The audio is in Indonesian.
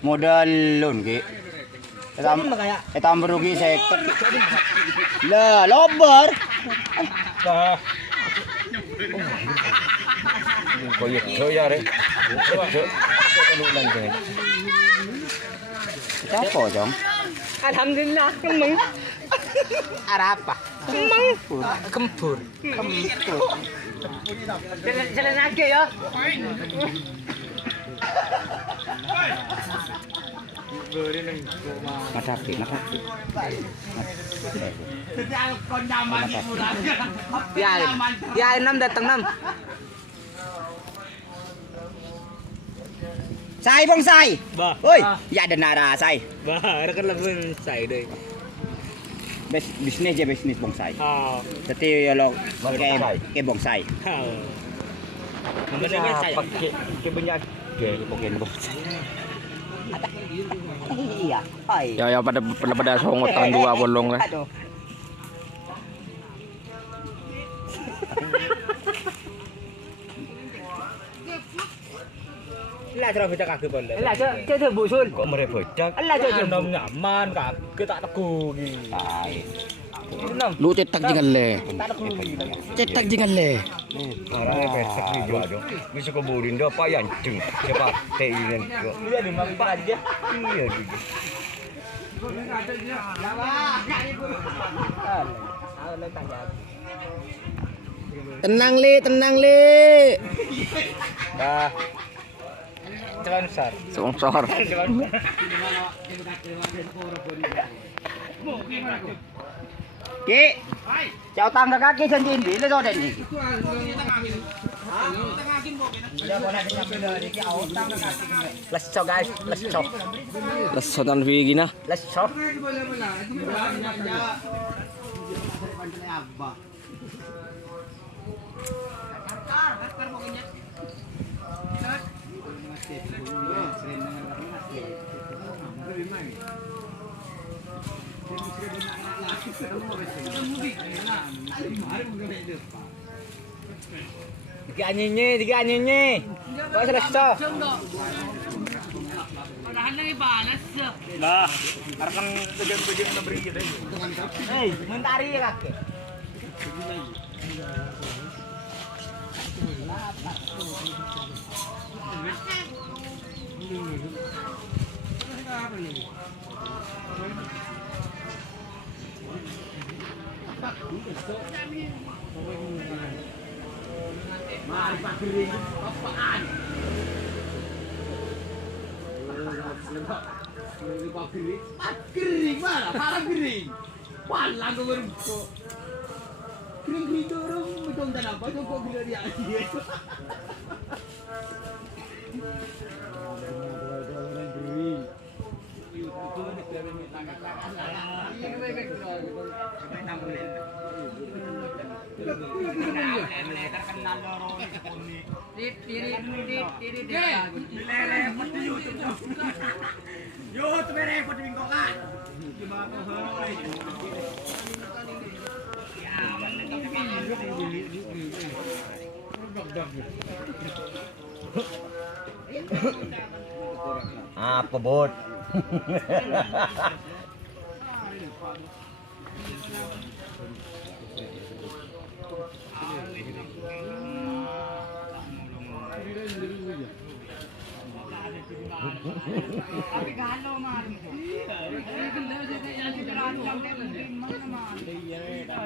Modal loan ki. Etam berugi seket. Lah, lobar. Koyek ya re. Siapa, Jong? Alhamdulillah, kemeng. Ada apa? Kempur. Jalan lagi ya. Mataki. Ya 6 datang 6. Sai bông sai. Bah. Oi, ya ada nara sai. Bah, kan lebih saya deh. Bisnis bonsai. Oh. Tapi kalau kayak bonsai. Pakai banyak Bukan bonsai. Iya. Hai. Ya pada songotan dua bolong lah. Aduh. Lah cara becak kaki boleh. Lah cek busun. Kok merebedak? Lah cek nyaman kaki tak teku ni. Hai. Lu cetak jangan le. Cetak jangan le. Orang pesek ni juga dong. Bisa kau burin dah apa yang ceng. Siapa? Teh ingin ke. Dia di mana aja. Iya gitu. Tenang le. Dah. Jalan besar. Sponsor. Ki. Chào tăng các cái chân tin đi lên rồi đèn gì. Let's go guys. Let's go. Lesotan vigi na. Let's go. Tiga anjingnya. Kau selesai. Nah, akan tujuan memberi gitu. Hei, mentari ya kakek. Mari Pak Gering, apaan? Pak Gering mana? Para Gering. Walang kau berbuka. Gering dorong betul dan apa? Coba bila dia dia. Apa bot?